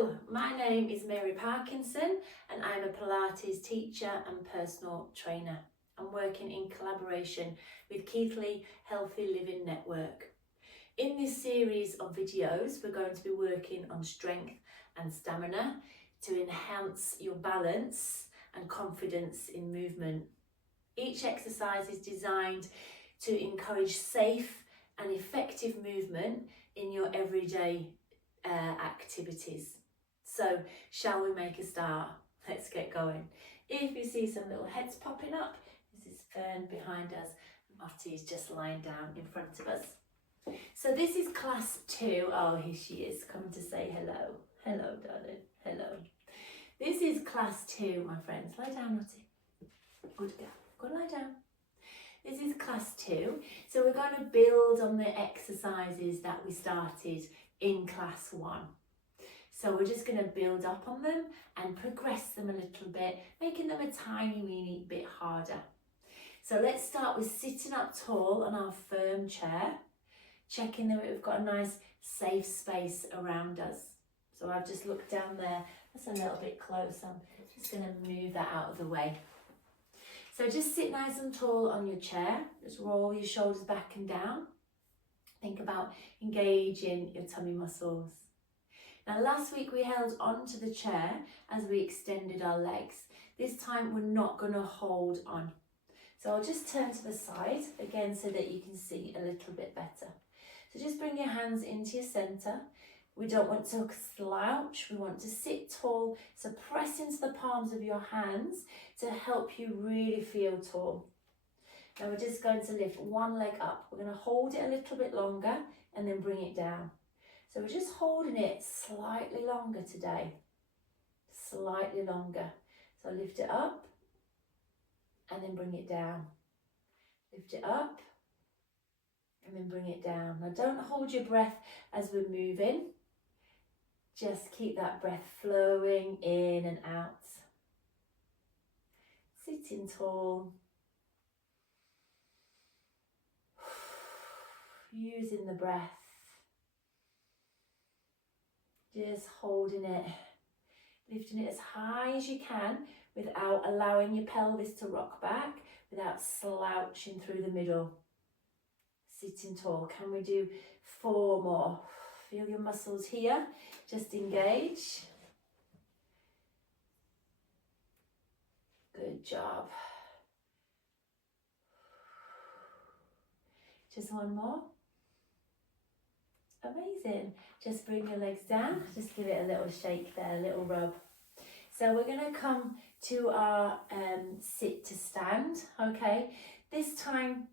Hello, my name is Mary Parkinson and I'm a Pilates teacher and personal trainer. I'm working in collaboration with Keithley Healthy Living Network. In this series of videos, we're going to be working on strength and stamina to enhance your balance and confidence in movement. Each exercise is designed to encourage safe and effective movement in your everyday activities. So, shall we make a start? Let's get going. If you see some little heads popping up, this is Fern behind us. Marty is just lying down in front of us. So this is class 2. Oh, here she is, coming to say hello. Hello, darling. Hello. This is class 2, my friends. Lie down, Marty. Good girl. Go lie down. This is class 2. So we're going to build on the exercises that we started in class 1. So we're just going to build up on them and progress them a little bit, making them a tiny weeny bit harder. So let's start with sitting up tall on our firm chair, checking that we've got a nice safe space around us. So I've just looked down there, that's a little bit close, I'm just going to move that out of the way. So just sit nice and tall on your chair, just roll your shoulders back and down. Think about engaging your tummy muscles. Now last week we held onto the chair as we extended our legs. This time we're not going to hold on. So I'll just turn to the side again so that you can see a little bit better. So just bring your hands into your centre. We don't want to slouch, we want to sit tall. So press into the palms of your hands to help you really feel tall. Now we're just going to lift one leg up. We're going to hold it a little bit longer and then bring it down. So we're just holding it slightly longer today. Slightly longer. So lift it up and then bring it down. Lift it up and then bring it down. Now don't hold your breath as we're moving. Just keep that breath flowing in and out. Sitting tall. Using the breath. Just holding it. Lifting it as high as you can without allowing your pelvis to rock back, without slouching through the middle. Sitting tall. Can we do 4 more? Feel your muscles here. Just engage. Good job. Just 1 more. Amazing. Just bring your legs down. Just give it a little shake there, a little rub. So we're going to come to our sit to stand. Okay. This time,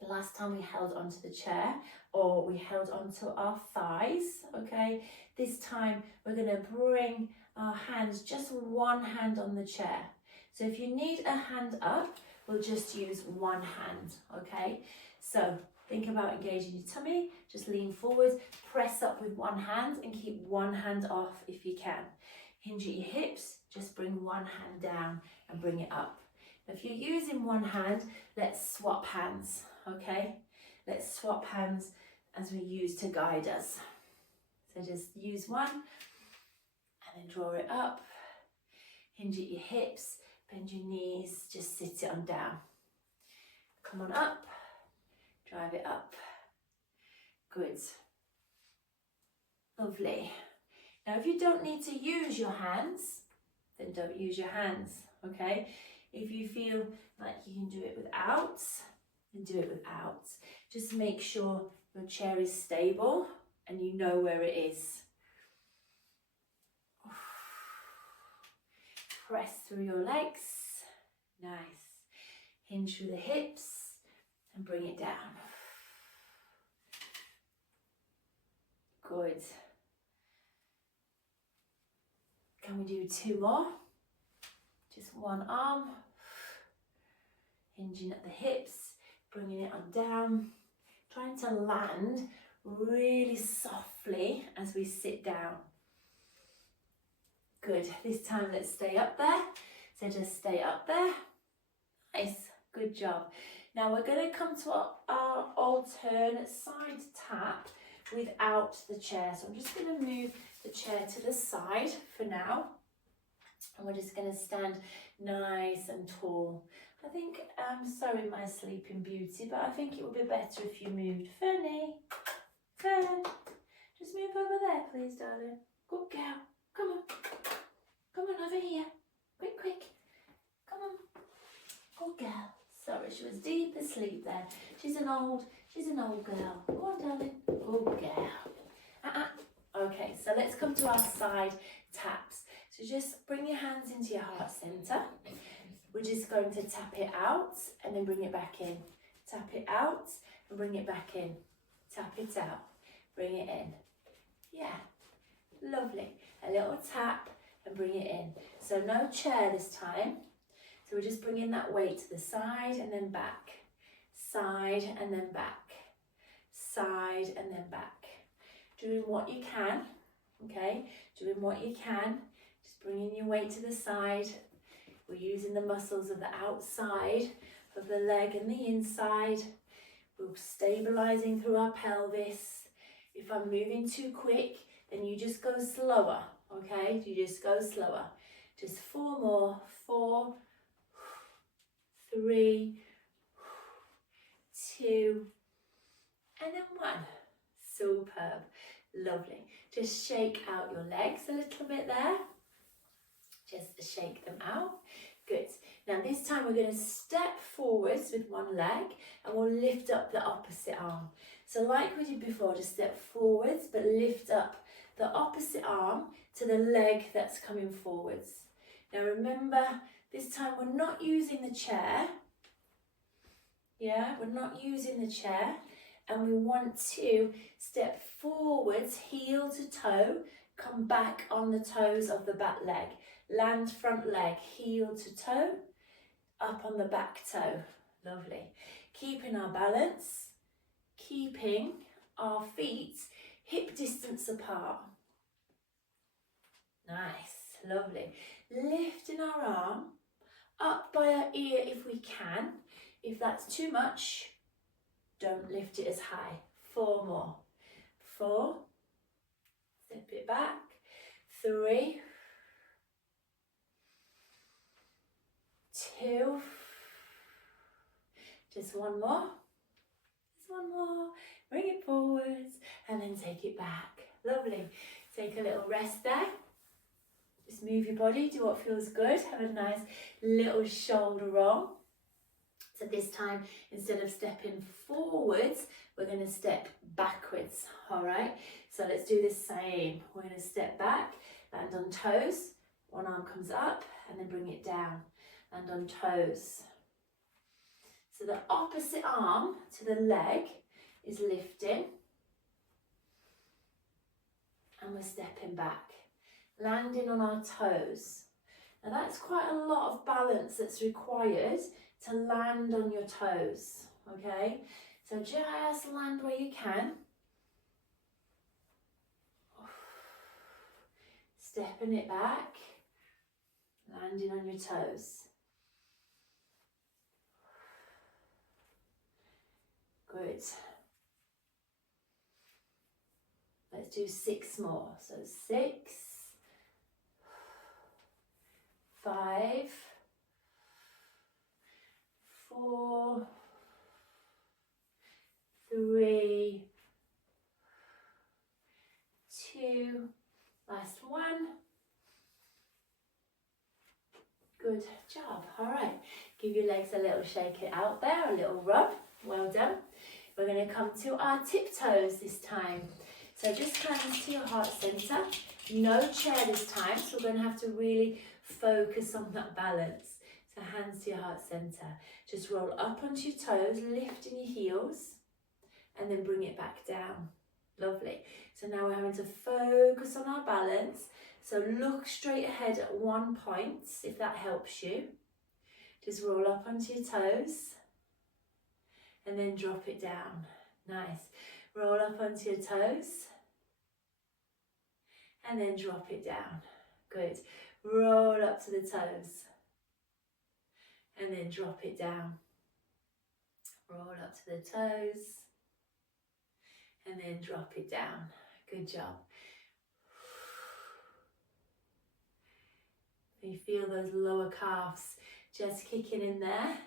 last time we held onto the chair or we held onto our thighs. Okay. This time we're going to bring our hands, just one hand on the chair. So if you need a hand up, we'll just use one hand. Okay. So think about engaging your tummy, just lean forward, press up with one hand and keep one hand off if you can. Hinge at your hips, just bring one hand down and bring it up. If you're using one hand, let's swap hands, okay? Let's swap hands as we use to guide us. So just use one and then draw it up, hinge at your hips, bend your knees, just sit it on down. Come on up. Drive it up. Good. Lovely. Now, if you don't need to use your hands, then don't use your hands, okay? If you feel like you can do it without, then do it without. Just make sure your chair is stable and you know where it is. Press through your legs. Nice. Hinge through the hips. And bring it down. Good. Can we do 2 more? Just one arm. Hinging at the hips, bringing it on down. Trying to land really softly as we sit down. Good. This time let's stay up there. So just stay up there. Nice. Good job. Now we're going to come to our alternate side tap without the chair. So I'm just going to move the chair to the side for now. And we're just going to stand nice and tall. I think I'm sorry, my sleeping beauty, but I think it would be better if you moved. Fernie, Fern, just move over there, please, darling. Good girl. Come on. Come on over here. Quick, quick. Come on. Good girl. Sorry, she was deep asleep there. She's an old girl. Go on, darling. Good girl. Okay, so let's come to our side taps. So just bring your hands into your heart centre. We're just going to tap it out and then bring it back in. Tap it out and bring it back in. Tap it out, bring it in. Yeah, lovely. A little tap and bring it in. So no chair this time. So we're just bringing that weight to the side and then back. Side and then back. Side and then back. Doing what you can, okay? Doing what you can. Just bringing your weight to the side. We're using the muscles of the outside of the leg and the inside. We're stabilising through our pelvis. If I'm moving too quick, then you just go slower, okay? You just go slower. Just 4 more. 4, 3, 2, and then 1. Superb. Lovely. Just shake out your legs a little bit there. Just shake them out. Good. Now this time we're going to step forwards with one leg and we'll lift up the opposite arm. So like we did before, just step forwards but lift up the opposite arm to the leg that's coming forwards. Now remember, this time we're not using the chair. Yeah, we're not using the chair. And we want to step forwards, heel to toe, come back on the toes of the back leg. Land front leg, heel to toe, up on the back toe. Lovely. Keeping our balance, keeping our feet hip distance apart. Nice, lovely. Lifting our arm up by our ear if we can. If that's too much, don't lift it as high. 4 more. 4. Step it back. 3. 2. Just 1 more. Just 1 more. Bring it forwards and then take it back. Lovely. Take a little rest there. Just move your body, do what feels good. Have a nice little shoulder roll. So this time, instead of stepping forwards, we're going to step backwards, all right? So let's do the same. We're going to step back, land on toes, one arm comes up, and then bring it down, land on toes. So the opposite arm to the leg is lifting, and we're stepping back, landing on our toes. Now that's quite a lot of balance that's required to land on your toes, okay? So just land where you can. Stepping it back, landing on your toes. Good. Let's do 6 more. So 6, 5, 4, 3, 2, last 1. Good job. All right, give your legs a little shake it out there, a little rub. Well done. We're going to come to our tiptoes this time. So just hands to your heart centre. No chair this time, so we're going to have to really focus on that balance. So hands to your heart centre. Just roll up onto your toes, lifting your heels, and then bring it back down. Lovely. So now we're having to focus on our balance. So look straight ahead at 1 point, if that helps you. Just roll up onto your toes, and then drop it down. Nice. Roll up onto your toes, and then drop it down. Good. Roll up to the toes, and then drop it down. Roll up to the toes, and then drop it down. Good job. Can you feel those lower calves just kicking in there?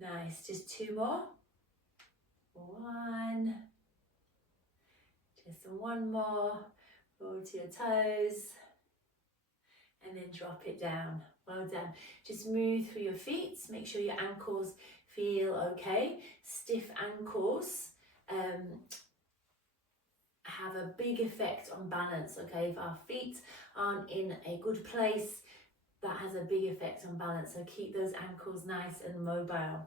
Nice, just 2 more. 1. Just 1 more. Roll to your toes. And then drop it down. Well done. Just move through your feet. Make sure your ankles feel okay. Stiff ankles have a big effect on balance, okay? If our feet aren't in a good place, that has a big effect on balance. So keep those ankles nice and mobile.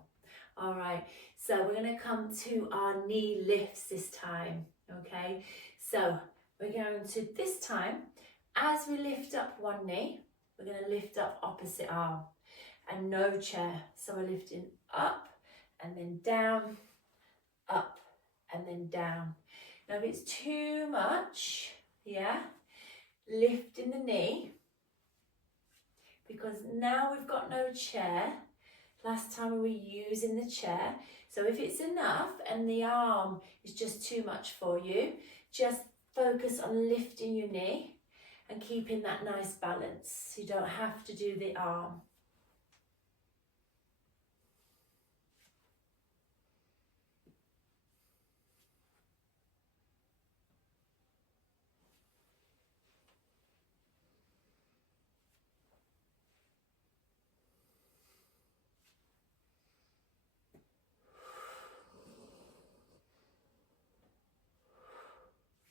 All right, so we're going to come to our knee lifts this time, okay? So we're going to, this time, as we lift up one knee, we're going to lift up opposite arm, and no chair. So we're lifting up and then down, up and then down. Now if it's too much, yeah, lifting the knee, because now we've got no chair. Last time we were using the chair. So if it's enough and the arm is just too much for you, just focus on lifting your knee and keeping that nice balance. You don't have to do the arm.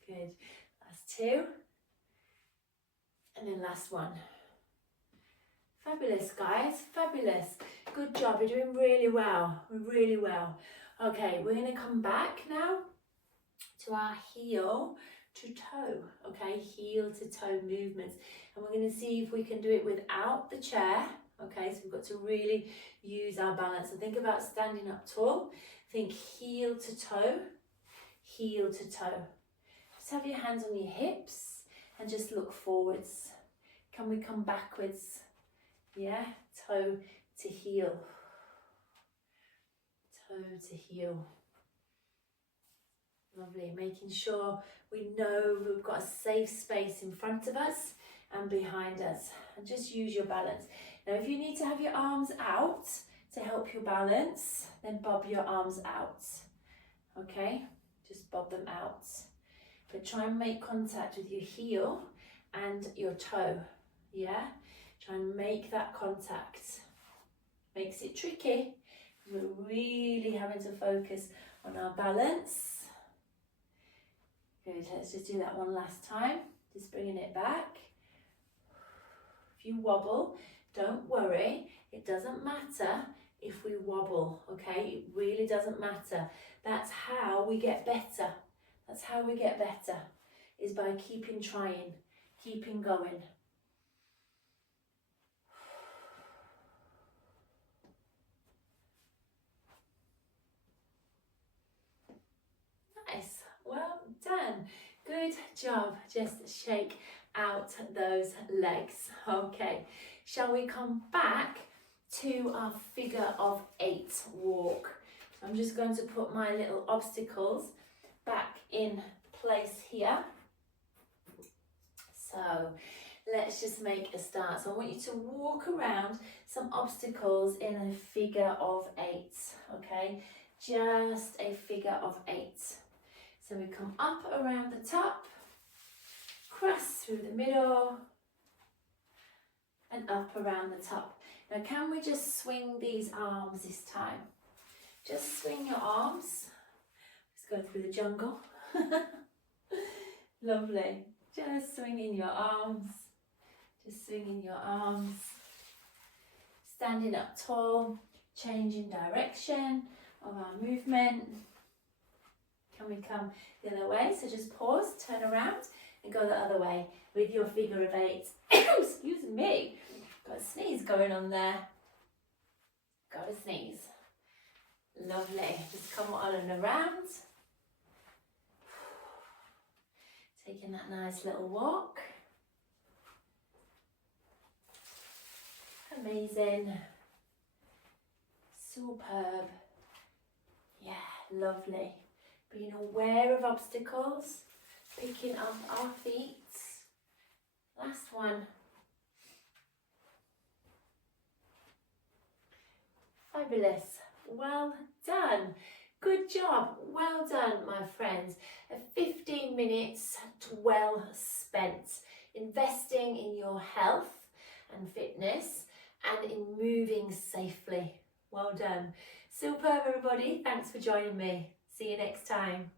Good. Last 2. And then last 1. Fabulous, guys. Fabulous. Good job. You're doing really well. Really well. Okay, we're going to come back now to our heel to toe. Okay, heel to toe movements. And we're going to see if we can do it without the chair. Okay, so we've got to really use our balance. So think about standing up tall. Think heel to toe. Heel to toe. Just have your hands on your hips and just look forwards. Can we come backwards? Yeah, toe to heel. Toe to heel. Lovely, making sure we know we've got a safe space in front of us and behind us. And just use your balance. Now if you need to have your arms out to help your balance, then bob your arms out. Okay, just bob them out. But try and make contact with your heel and your toe, yeah? Try and make that contact. Makes it tricky. We're really having to focus on our balance. Good, let's just do that one last time. Just bringing it back. If you wobble, don't worry. It doesn't matter if we wobble, okay? It really doesn't matter. That's how we get better. That's how we get better, is by keeping trying, keeping going. Nice, well done. Good job. Just shake out those legs. Okay, shall we come back to our figure of 8 walk? I'm just going to put my little obstacles back in place here. So let's just make a start. So I want you to walk around some obstacles in a figure of 8, okay? Just a figure of 8. So we come up around the top, cross through the middle, and up around the top. Now can we just swing these arms this time? Just swing your arms. Let's go through the jungle. Lovely. Just swinging your arms. Just swinging your arms. Standing up tall, changing direction of our movement. Can we come the other way? So just pause, turn around and go the other way with your figure of 8. Excuse me. Got a sneeze going on there. Got a sneeze. Lovely. Just come on and around. Taking that nice little walk. Amazing. Superb. Yeah, lovely. Being aware of obstacles. Picking up our feet. Last one. Fabulous. Well done. Good job. Well done, my friends. 15 minutes well spent investing in your health and fitness and in moving safely. Well done. Superb, everybody. Thanks for joining me. See you next time.